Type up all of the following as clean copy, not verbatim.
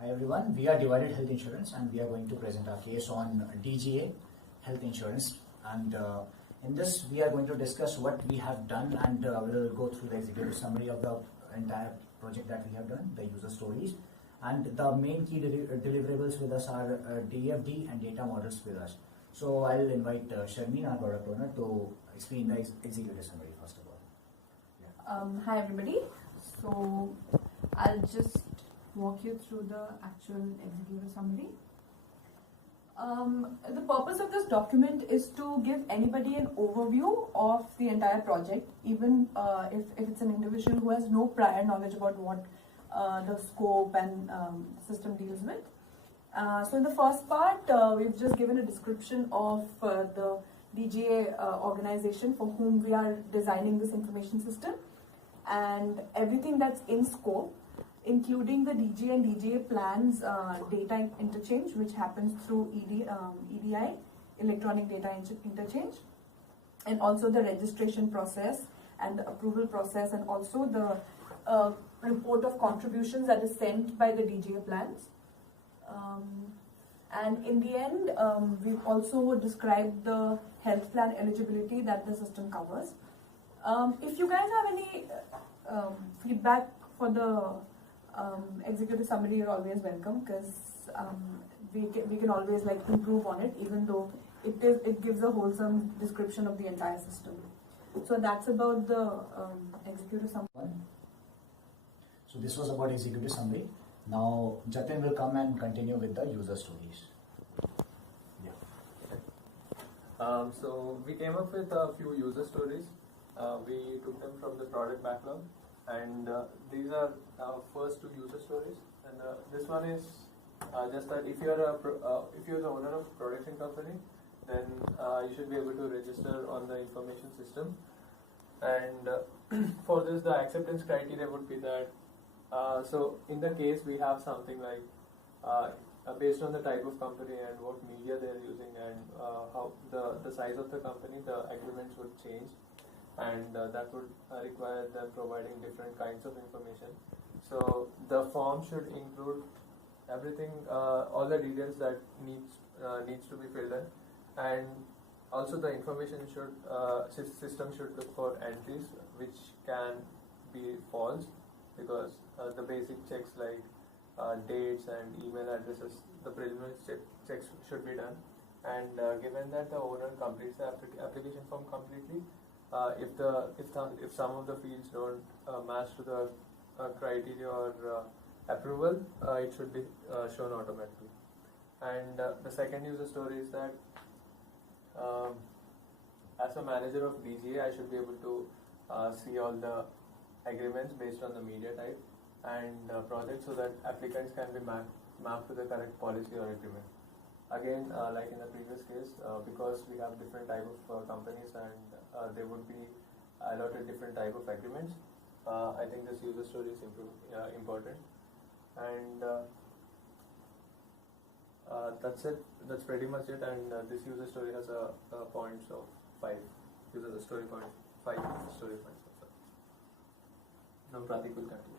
Hi everyone, we are Divided Health Insurance and we are going to present our case on DGA Health Insurance, and in this we are going to discuss what we have done, and we will go through the executive summary of the entire project that we have done, the user stories, and the main key deliverables with us are DFD and data models with us. So I'll invite Sharmin, our product owner, to explain the executive summary first of all. Yeah. Hi everybody, so I'll just walk you through the actual executive summary. The purpose of this document is to give anybody an overview of the entire project, even if it's an individual who has no prior knowledge about what the scope and system deals with. So in the first part, we've just given a description of the DGA organization for whom we are designing this information system, and everything that's in scope, including the DGA and DGA plans data interchange, which happens through EDI, electronic data interchange, and also the registration process and the approval process, and also the report of contributions that is sent by the DGA plans. And in the end, we've also described the health plan eligibility that the system covers. If you guys have any feedback for the executive summary, you're always welcome, because we can always improve on it, even though it gives a wholesome description of the entire system. So that's about the executive summary. So this was about executive summary. Now Chetan will come and continue with the user stories. Yeah. So we came up with a few user stories. We took them from the product backlog, and these are our first two user stories. And this one is just that if you're the owner of a production company, then you should be able to register on the information system. And for this, the acceptance criteria would be that. So in the case, we have something like based on the type of company and what media they're using, and how the size of the company, the agreements would change, and that would require them providing different kinds of information. So the form should include everything, all the details that needs to be filled in, and also the information system should look for entries which can be false, because the basic checks like dates and email addresses, the preliminary checks should be done. And given that the owner completes the application form completely, if some of the fields don't match to the criteria or approval, it should be shown automatically. And the second user story is that as a manager of DGA, I should be able to see all the agreements based on the media type and project, so that applicants can be mapped to the correct policy or agreement. Again, like in the previous case, because we have different type of companies, and they would be allotted different type of agreements, I think this user story is important. And that's it. That's pretty much it. And this user story has a points of 5. User story point 5 story points. Now Pratik will continue.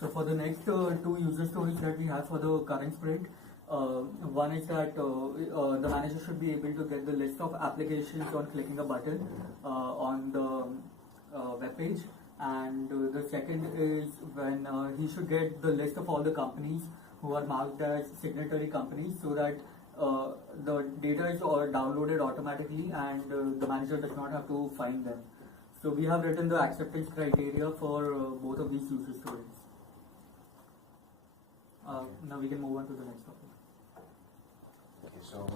So for the next two user stories that we have for the current sprint, one is that the manager should be able to get the list of applications on clicking a button on the web page, and the second is when he should get the list of all the companies who are marked as signatory companies, so that the data is downloaded automatically, and the manager does not have to find them. So we have written the acceptance criteria for both of these user stories. Now we can move on to the next topic. Okay, so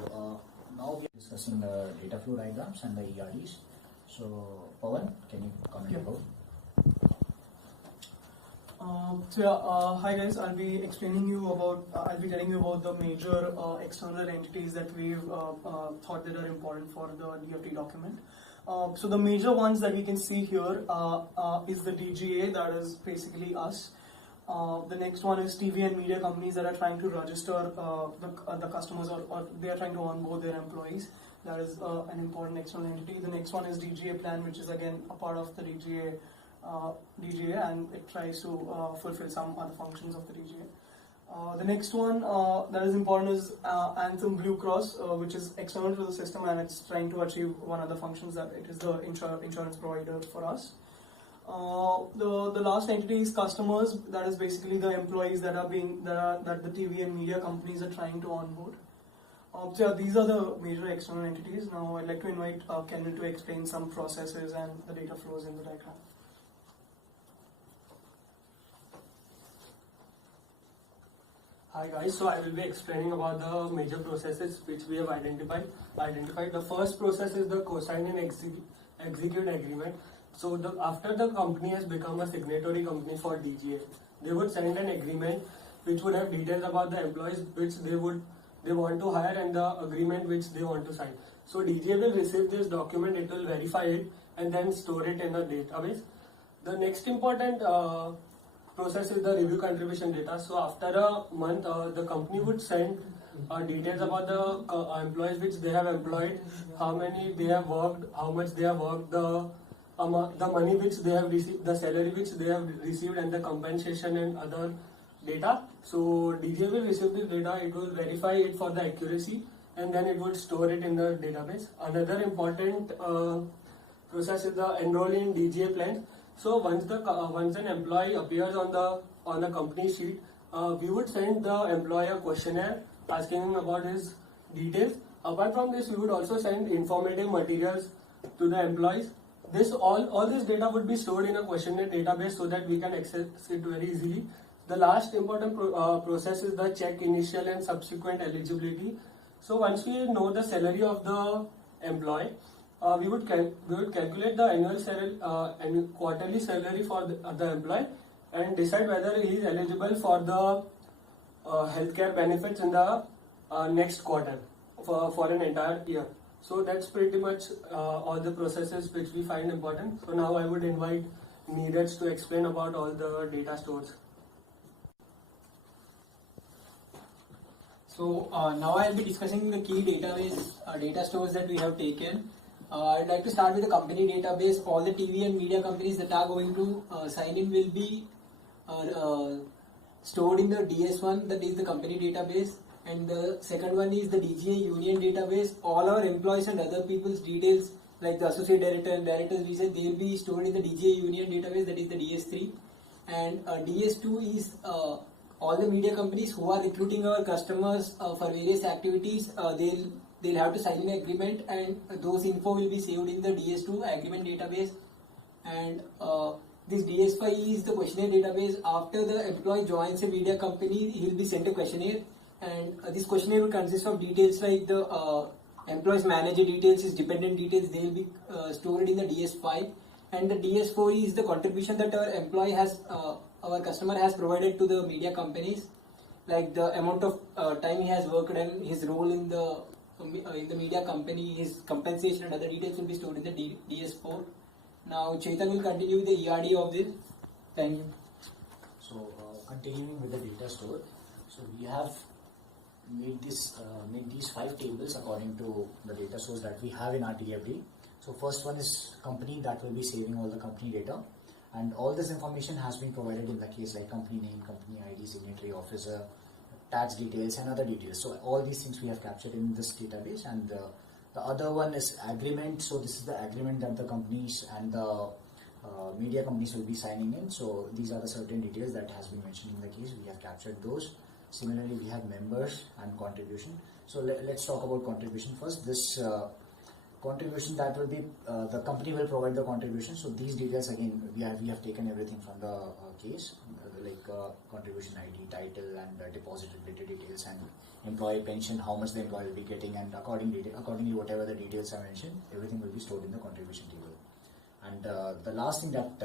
now we are discussing the data flow diagrams and the ERDs. So Pawan, can you comment about? Hi guys, I'll be telling you about the major external entities that we've thought that are important for the DFT document. So the major ones that we can see here is the DGA, that is basically us. The next one is TV and media companies that are trying to register the customers, or they are trying to onboard their employees. That is an important external entity. The next one is DGA plan, which is again a part of the DGA DGA, and it tries to fulfill some other functions of the DGA. The next one that is important is Anthem Blue Cross, which is external to the system, and it's trying to achieve one of the functions that it is the insurance provider for us. The last entity is customers. That is basically the employees that the TV and media companies are trying to onboard. So yeah, these are the major external entities. Now I'd like to invite Kendall to explain some processes and the data flows in the diagram. Hi guys, so I will be explaining about the major processes which we have identified. The first process is the co-sign and execute agreement. So after the company has become a signatory company for DGA, they would send an agreement which would have details about the employees which they want to hire and the agreement which they want to sign. So DGA will receive this document, it will verify it and then store it in a database. The next important process is the review contribution data. So after a month, the company would send details about the employees which they have employed, how many they have worked, how much they have worked, the money which they have received, the salary which they have received, and the compensation and other data. So DGA will receive this data, it will verify it for the accuracy, and then it will store it in the database. Another important process is the enroll in DGA plan. So once an employee appears on the company sheet, we would send the employee a questionnaire asking him about his details. Apart from this, we would also send informative materials to the employees. All this data would be stored in a questionnaire database so that we can access it very easily. The last important process is the check initial and subsequent eligibility. So once we know the salary of the employee, we would calculate the annual salary and quarterly salary for the employee and decide whether he is eligible for the healthcare benefits in the next quarter for an entire year. So that's pretty much all the processes which we find important. So now I would invite Nishad to explain about all the data stores. So now I'll be discussing the key data stores that we have taken. I'd like to start with the company database. All the TV and media companies that are going to sign in will be stored in the DS1, that is the company database. And the second one is the DGA Union database. All our employees and other people's details, like the associate director and director's research, they will be stored in the DGA Union database, that is the DS3. And DS2 is all the media companies who are recruiting our customers for various activities. They'll have to sign an agreement, and those info will be saved in the DS2 agreement database. And this DS5 is the questionnaire database. After the employee joins a media company, he will be sent a questionnaire, and this questionnaire will consist of details like the employee's manager details, his dependent details. They will be stored in the DS5. And the DS4 is the contribution that our customer has provided to the media companies, like the amount of time he has worked and his role in the media company, his compensation and other details will be stored in the DS4. Now Chetan will continue with the ERD of this. Thank you. So continuing with the data store, so we have made these 5 tables according to the data source that we have in our TFD. So first one is company, that will be saving all the company data, and all this information has been provided in the case like company name, company ID, signatory officer, tax details and other details. So all these things we have captured in this database. And the other one is agreement. So this is the agreement that the companies and the media companies will be signing in. So these are the certain details that has been mentioned in the case. We have captured those. Similarly, we have members and contribution. So let's talk about contribution first. This contribution, that will be the company will provide the contribution. So these details again we have taken everything from the case, like contribution ID, title, and deposit related details, and employee pension, how much the employee will be getting, and accordingly whatever the details I mentioned, everything will be stored in the contribution table. And the last thing that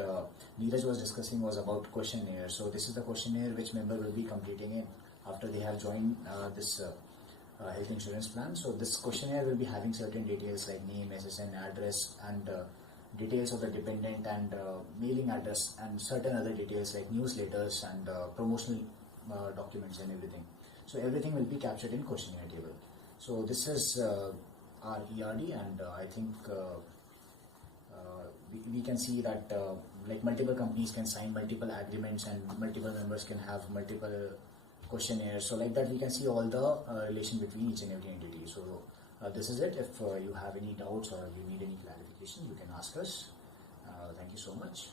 Neeraj was discussing was about questionnaire. So this is the questionnaire which member will be completing it after they have joined this health insurance plan. So this questionnaire will be having certain details like name, SSN, address, and details of the dependent, and mailing address, and certain other details like newsletters and promotional documents and everything. So everything will be captured in questionnaire table. So this is our ERD, and I think we can see that like multiple companies can sign multiple agreements and multiple members can have multiple questionnaires. So like that we can see all the relation between each and every entity. So this is it. If you have any doubts or you need any clarification, you can ask us. Thank you so much.